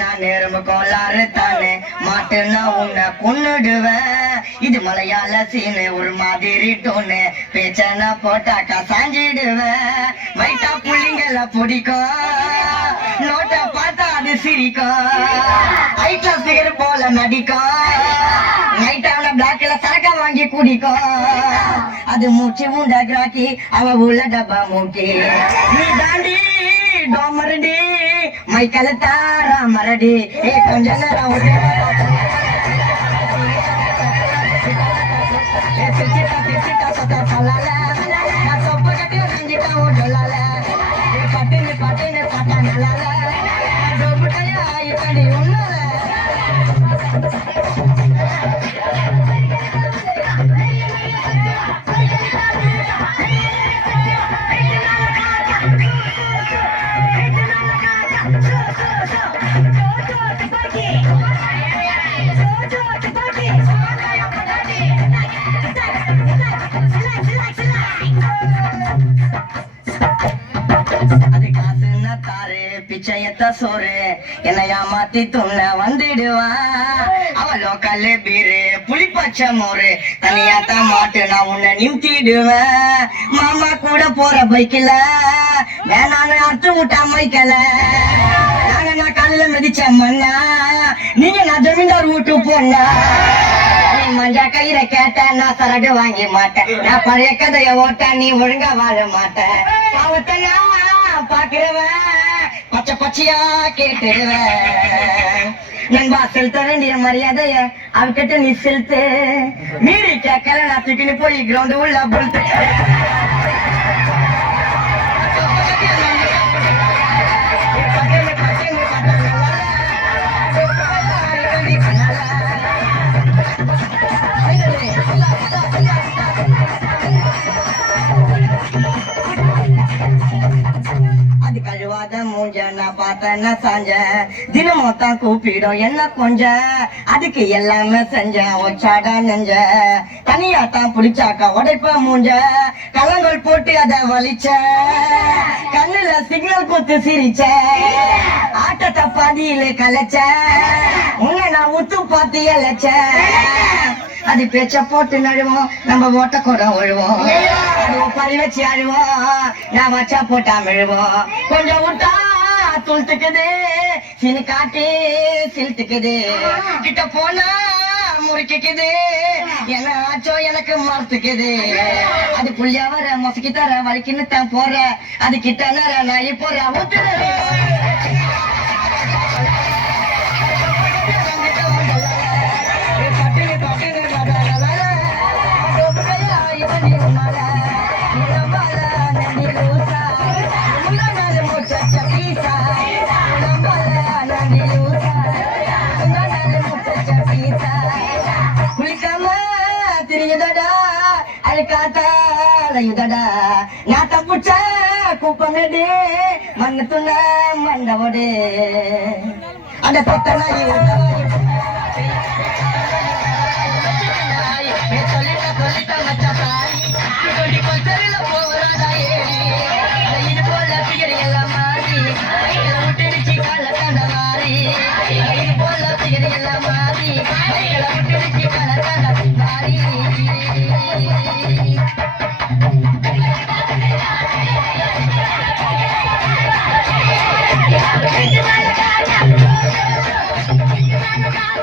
நான் நேரம் கோளாறு தானே. மாட்டுன்னா உன்னை கொன்னுடுவேன் இது மலையாள சீனு ஒரு மாதிரி டோனு. பேச்சனா போட்டாக்கா சாஞ்சிடுவேன் வைட்டா புள்ளிங்கள பிடிக்கும். பார்த்தா அது சிரிக்கும் ஹை கிளாஸ் ஃபிகர் போல நடிக்கா. நைட் அவன பிளாக்ல சரக்க வாங்கி குடிக்கா. அது மூச்சு முண்ட கிராக்கி அவ உள்ள டப்பா மூக்கி. நீ தாண்டி டோமரடி மைக்கல தாரா மரடி. ஏ கொஞ்ச நேரம் விட்டு ஏ பிச்சிட்டா பிச்சிட்டா சொத்த தலால நான் சொப்பு கட்டி செஞ்சிட்டா ஓடலால ஏ பட்டுன்னு பட்டுன்னு பட்டா நல்லால டொபுட்டையா இப்படி உன்னால அது பிச்சையத்த சோறு என்னை ஏமாத்தி துண்ண வந்துடுவா. அவளோ கல்லு பீரு புளிப்பச்சை மோரு. தான் மாட்டு நான் உன்னை நிமித்திடுவேன் மாமா கூட போற பைக்கில. வேணான்னு அர்த்தம் விட்டா மைக்கல. நாங்க நான் கல்ல மிதிச்ச மண்ணா? நீங்க நான் ஜமீன்தார் வீட்டு போனா நீ மஞ்சா கயிற கேட்ட நான் சரடு வாங்கி மாட்டேன். நான் பழைய கதைய ஓட்ட நீ ஒழுங்கா வாழ மாட்டேன். பாவத்தை நான் பாக்குறவன் பச்சையா கேட்டுருவேன். நண்பா செலுத்த வேண்டிய மரியாதைய அவகிட்ட நீ செலுத்து. மீறி கேட்கல நான் தூக்கின்னு போய் கிரவுண்ட் உள்ள பொழுது Thank you. அது கழுவாத மூஞ்ச நான் பார்த்தேன்னா சாஞ்ச. தினமும் தான் கூப்பிடும் என்ன கொஞ்ச? அதுக்கு எல்லாமே செஞ்சேன் ஒச்சாடா நெஞ்ச. தனியா தான் புடிச்சாக்கா உடைப்ப மூஞ்ச. கலங்கள் போட்டு அதை வலிச்ச. கண்ணுல சிக்னல் குத்து சிரிச்ச. ஆட்டத்தை பாதியில கலைச்ச. உன்னை நான் உத்து பார்த்து இழைச்ச. அது பேச்ச போட்டு நழுவோம் நம்ம ஓட்ட கூட விழுவோம் பறி வச்சு அழுவோம் நான் வச்சா போட்டா மெழுவோம் கொஞ்சம் விட்டா துளுத்துக்குது சினு காட்டி சிலுத்துக்குது கிட்ட போனா முறுக்கிக்குது என்ன ஆச்சோ எனக்கு மறுத்துக்குது அது புள்ளியா வர மொசக்கி தர வலிக்குன்னு தான் போற அது கிட்ட நேர நாய் போற ஊத்துறது நான் தப்புச்ச கூப்பமேடு மண்ணத்துள்ள மண்டவோடு அந்த தொத்தனா Thank you.